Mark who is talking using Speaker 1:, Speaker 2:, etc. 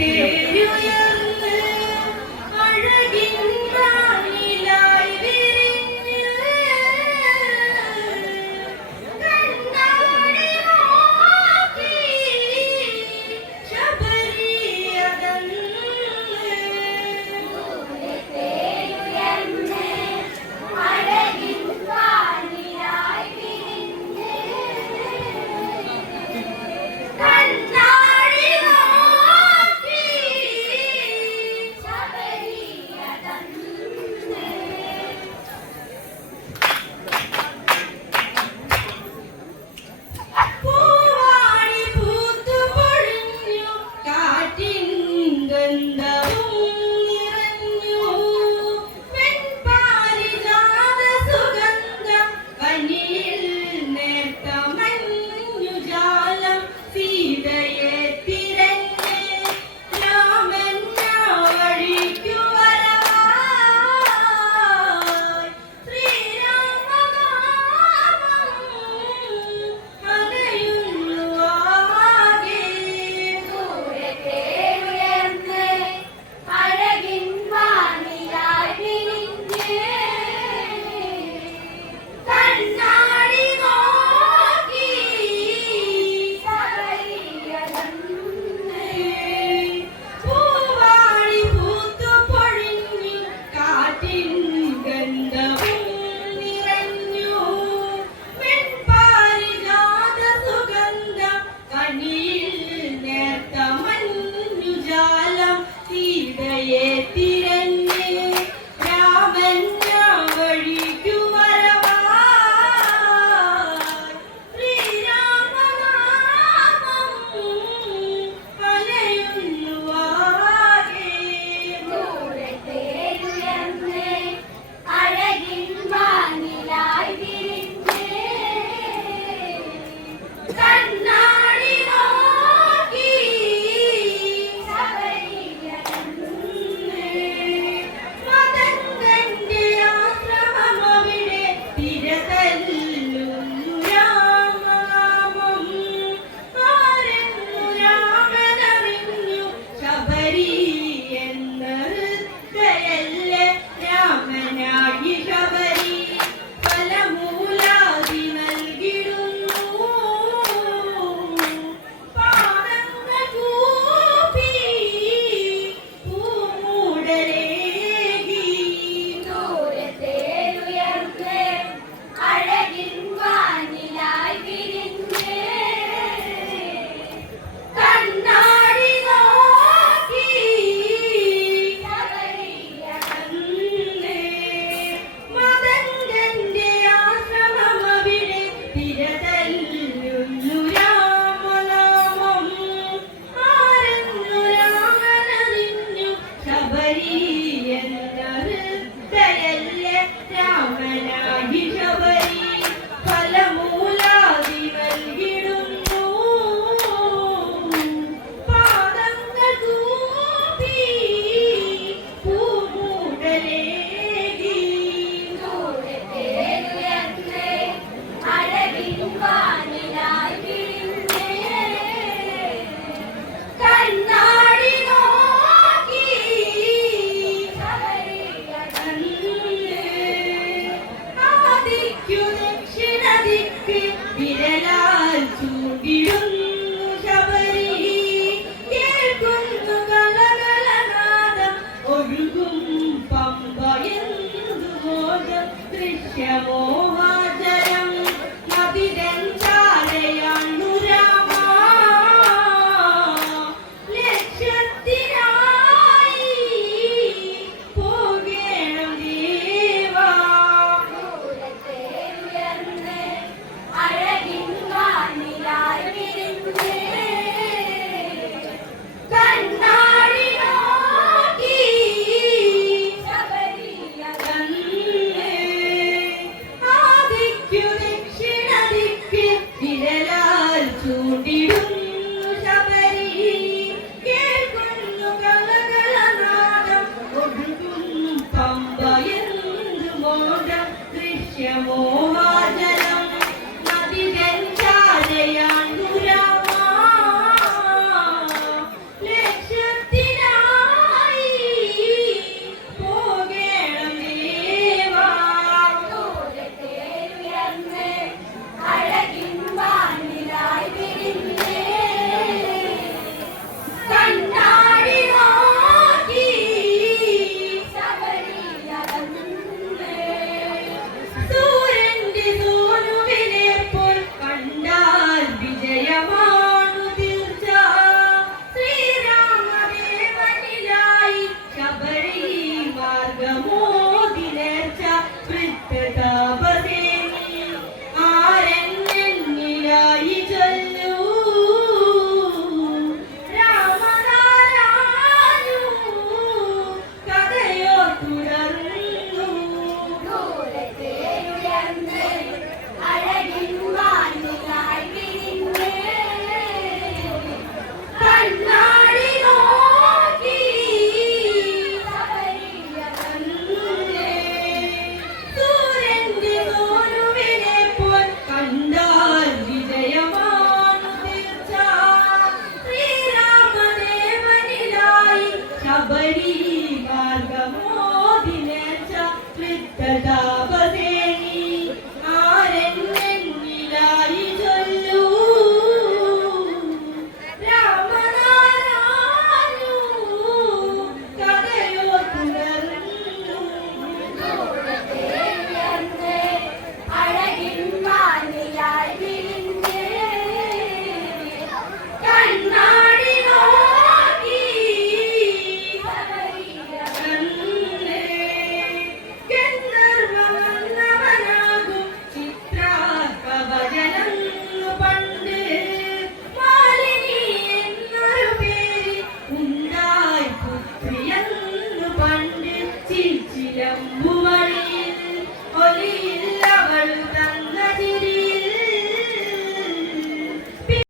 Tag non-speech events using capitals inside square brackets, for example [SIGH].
Speaker 1: Happy New Year! Ah! [LAUGHS] T മോദം da da